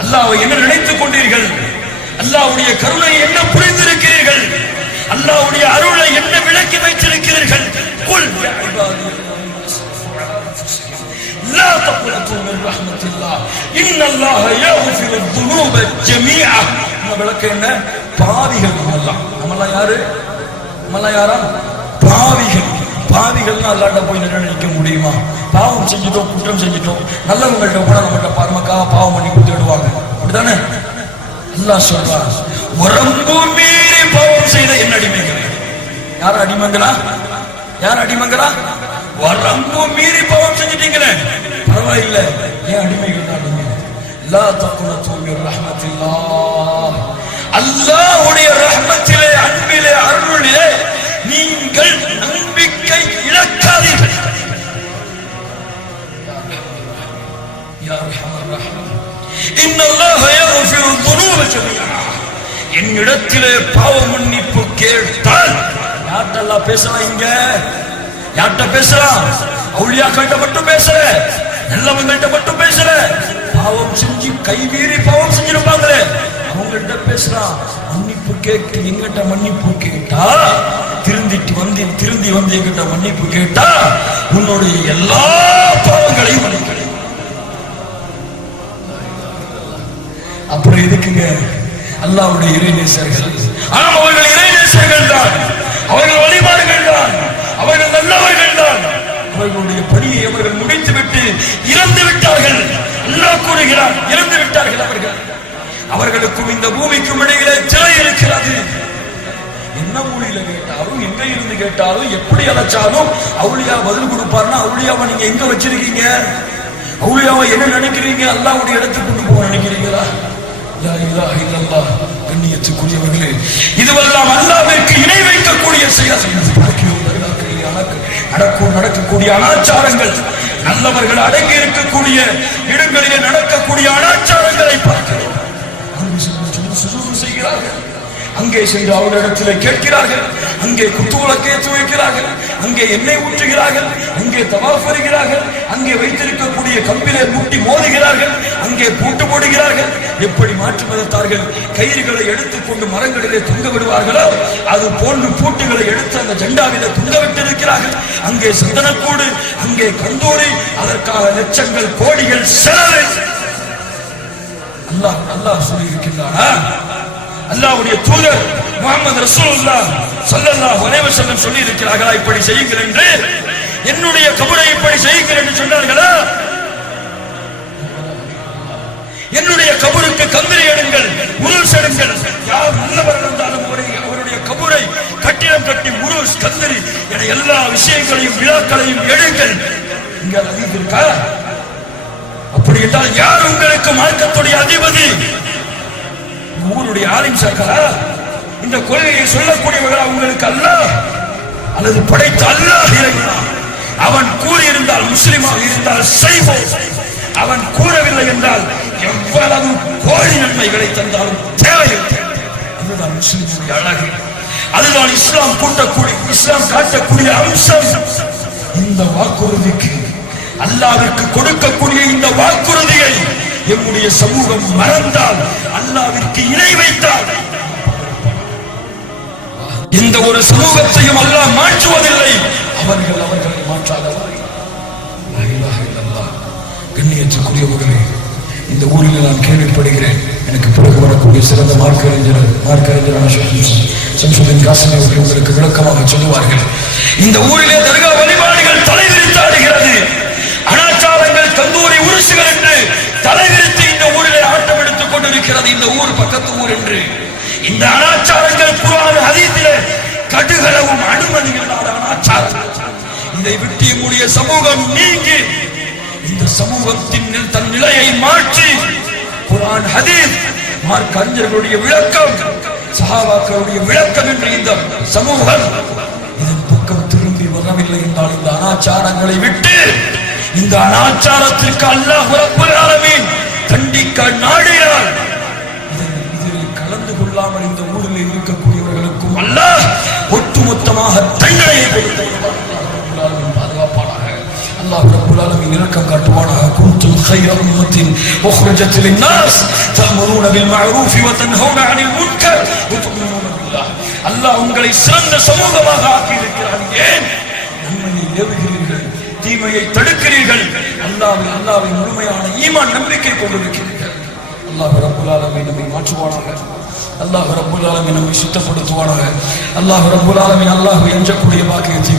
அல்லாஹ்வை என்ன நினைத்துக் கொண்டீர்கள்? அல்லாஹ்வுடைய கருணையை என்ன புரிந்திருக்கிறீர்கள்? அல்லாஹ்வுடைய அருளை என்ன விளக்கி வைத்திருக்கிறீர்கள்? குல் யா இபாதி லா தக்னது மின் ரஹ்மத்தில்லாஹ் இன்னல்லாஹ யக்ஃபிரு ذுனூப ஜமீஆ. இந்த விளக்க என்ன? பாவிகள் நம்மெல்லாம் யாரு? நம்மெல்லாம் யாரா? பாவிகள். பாவிகள்னா அல்லாஹ்ட்ட போய் நினைக்க முடியுமா? பாவம் செஞ்சிட்டோம், குற்றம் செஞ்சிட்டோம், நல்லவங்கள்ட்ட கூட நம்மகிட்ட நமக்காக பாவம் பண்ணி கொடுத்துடுவாங்க, அப்படித்தானே? அல்லாஹ் சொல்றான், வரம்பு மீறி பாவம் செய்த என்ன அடிமைகள்? யார் அடிமைங்களா? யார் அடிமைங்களா? வரம்பு மீறி பாவம் செஞ்சிட்டீங்களே, பரவாயில்லை, ஏன் அடிமைகள் தான் அடிமை? லா தக்னது மின் ரஹ்மத்தில்லாஹ். அல்லாஹ்வுடைய ரஹ்மத்திலே, அன்பிலே, அருளிலே நீங்கள் நம்பிக்கை இழக்காதீர்கள். யா அர்ஹமர் ரஹீம். இன்னல்லாஹ யக்ஃபிரு ذுனூப ஜமீஆ. என்னிடத்திலே பாவ மன்னிப்பு கேட்டால் யார்ட்ட அல்லாஹ் பேசலாம்? இங்க யார்ட்ட பேசலாம்? அவுலியாக்கள்கிட்ட மட்டும் பேசல, நல்லவங்கள்ட்ட மட்டும் பேசல. பாவம் செஞ்சு கைவீறி பாவம் செஞ்சிருப்பாங்களே அவங்கள்ட்ட பேசலாம். மன்னிப்பு கேட்டு எங்கிட்ட மன்னிப்பு கேட்டா, திருந்தி வந்து எங்கிட்ட மன்னிப்பு கேட்டா உன்னுடைய எல்லா பாவங்களையும் மன்னிக்கிறேன். அப்புறம் எதுக்குங்க அல்லாஹ்வுடைய இறைநேசர்கள்? ஆனால் அவர்கள் இறைநேசர்கள் தான், அவர்கள் வழிபாடுகள் தான், அவர்கள் நல்லவர்கள் தான். அவர்களுடைய பணியை அவர்கள் முடித்துவிட்டு இறந்து விட்டார்கள். அல்லாஹ் கூறுகிறார், இறந்து விட்டார்கள் அவர்கள். அவர்களுக்கும் இந்த பூமிக்கும் இடையிலே சிலை இருக்கிறது. என்ன மொழியில கேட்டாலும், எங்க இருந்து கேட்டாலும், எப்படி அழைச்சாலும் அவுலியா பதில் கொடுப்பார்னா, அவுலியாவை நீங்க எங்க வச்சிருக்கீங்க? அவுலியாவை என்ன நினைக்கிறீங்க? அல்லாஹ்வுடைய இடத்துக்கு கொண்டு போக நினைக்கிறீங்களா? லா இலாஹ இல்லல்லாஹ். கண்ணியத்துக்குரியவர்களே, இதுவெல்லாம் அல்லாஹ்விற்கு இணை வைக்கக்கூடிய நடக்கக்கூடிய அனாச்சாரங்கள், நல்லவர்கள் அடங்கி இருக்கக்கூடிய இடங்களிலே நடக்கக்கூடிய அனாச்சாரங்களை பார்க்கிறோம். செய்கிறார்கள், அங்கே சென்று அவரிடத்திலே கேட்கிறார்கள், அங்கே குத்துவிளக்கு ஏற்றி வைக்கிறார்கள், அங்கே எண்ணெய் ஊற்றுகிறார்கள், அங்கே தவாஃப் வருகிறார்கள், அங்கே வைத்திருக்கக்கூடிய கம்பிலே முட்டி மோதுகிறார்கள், அங்கே பூட்டு போடுகிறார்கள். எப்படி மாற்று மதத்தார்கள் கயிறுகளை எடுத்துக்கொண்டு மரங்களிலே தொங்க விடுவார்களோ அது போன்று பூட்டுகளை எடுத்து அந்த ஜெண்டாவிலே தொங்க விட்டிருக்கிறார்கள். அங்கே சந்தனக்கூடு, அங்கே கந்தூரி, அதற்காக லட்சங்கள் கோடிகள் செலவு. அல்லாஹ் சொல்லி இருக்கின்றானா? அல்லாஹ்வுடைய தூதர் முஹம்மது ரசூலுல்லாஹ் ஸல்லல்லாஹு அலைஹி வஸல்லம் சொல்லி இருக்கிறார்களா இப்படி செய்யுங்கள் என்று? என்னுடைய கபரை இப்படி செய்யுங்கள் என்று சொன்னார்களா? என்னுடைய கபருக்கு கந்தரி எடுங்கள், உருஸ் எடுங்கள். யார் நல்லவர் இருந்தாலும் அவருடைய கபரை கட்டிடம் கட்டி உருஸ், கந்தரி என எல்லா விஷயங்களையும் விழாக்களையும் எடுங்கள். இங்க ஹதீஸ் இருக்கா? அப்படி என்றால் யார் உங்களுக்கு மார்க்கத்துடைய அதிபதி? ஊருடைய ஆலிம் சர்க்காரா? இந்த கொள்கையை சொல்லக்கூடியவர்களா உங்களுக்கு அல்லாஹ் அல்லது படைத்த அல்லாஹ் இறைவனா? அவன் கூறியிருந்தால், முஸ்லிமாக இருந்தால் செய்வோம். அவன் கூறவில்லை என்றால் எவ்வளவு கோடி நன்மைகளை தந்தாலும் தேவையில்லை. அதுதான் முஸ்லிமுடைய அழகு, அதுதான் இஸ்லாம் காட்டக்கூடிய அம்சம். இந்த வாக்குறுதிக்கு, அல்லாஹ்விற்கு கொடுக்கக்கூடிய இந்த வாக்குறுதியை எம்முடைய சமூகம் மறந்தால், அல்லாஹ்விற்கு இணை வைத்தால், இந்த ஒரு சமூகத்தையும் அல்லாஹ் மாற்றுவதில்லை. அவர்களை மாற்றாதவர். கண்ணியத்துக்குரியவர்களே, இந்த ஊரில் நான் கேள்விப்படுகிறேன், எனக்கு பிறகு வரக்கூடிய சிறந்த மார்க்கறிஞரான ஷம்சுதீன் காசிமி அவர்கள் உங்களுக்கு விளக்கமாக சொல்லுவார்கள். இந்த ஊரிலே தர்கா வழிபாடுகள் தலைவிரித்தாடுகிறது. அனாச்சாரங்கள், கந்தூரி உருசுகள் என்று தலைவிரித்து இந்த ஊரிலே ஆட்டம் எடுத்துக் கொண்டிருக்கிறது. இந்த ஊர் பக்கத்து ஊர் என்று இந்த அனாச்சாரங்கள் குர்ஆன் ஹதீஸிலே கடுகளவும் அனுமதி இல்லாத அனாச்சாரம். இதை விட்டு நம்முடைய சமூகம் நீங்கி இந்த சமூகத்தின் தன் நிலையை மாற்றி குர்ஆன் ஹதீஸ் மார்க்க அறிஞர்களுடைய விளக்கம், சஹாபாக்களுடைய விளக்கம் என்று இந்த சமூகம் இதன் பக்கம் திரும்பி வரவில்லை என்றால், இந்த அனாச்சாரங்களை விட்டு, இந்த அனாச்சாரத்திற்கு அல்லாஹ் ரப்பல் ஆலமீன் தண்டிக்க நாடினார். இதில் கலந்து கொள்ளாமல் இந்த ஊரில் இருக்கக்கூடியவர்களுக்கும் அல்லாஹ் ஒட்டுமொத்தமாக தண்டனையை கொடுத்தார். பாதுகாப்பானாக அல்லாஹ் ரப்பல் ஆலமீன் இரக்கம் காட்டுவானாக. خير أمة أخرجت للناس تأمرون بالمعروف وتنهون عن المنكر وتؤمنون بالله. அல்லாஹ் உங்களை சிறந்த சமூகமாக ஆக்கியிருக்கிறார். ஏன்? நன்மையை ஏவுகிறீர்கள், தீமையை தடுக்கிறீர்கள், அல்லாஹ்வை முழுமையான ஈமான் நம்பிக்கை கொண்டிருக்கிறீர்கள். அல்லாஹ் ரப்பல் ஆலமீன் நம்மை மாற்றுவானாக. அல்லாஹ் ரப்பல் ஆலமீன் நம்மை சுத்தப்படுத்துவானாக. அல்லாஹ் ரப்பல் ஆலமீன் அல்லாஹ்வை அஞ்சக்கூடிய பாக்கியத்தை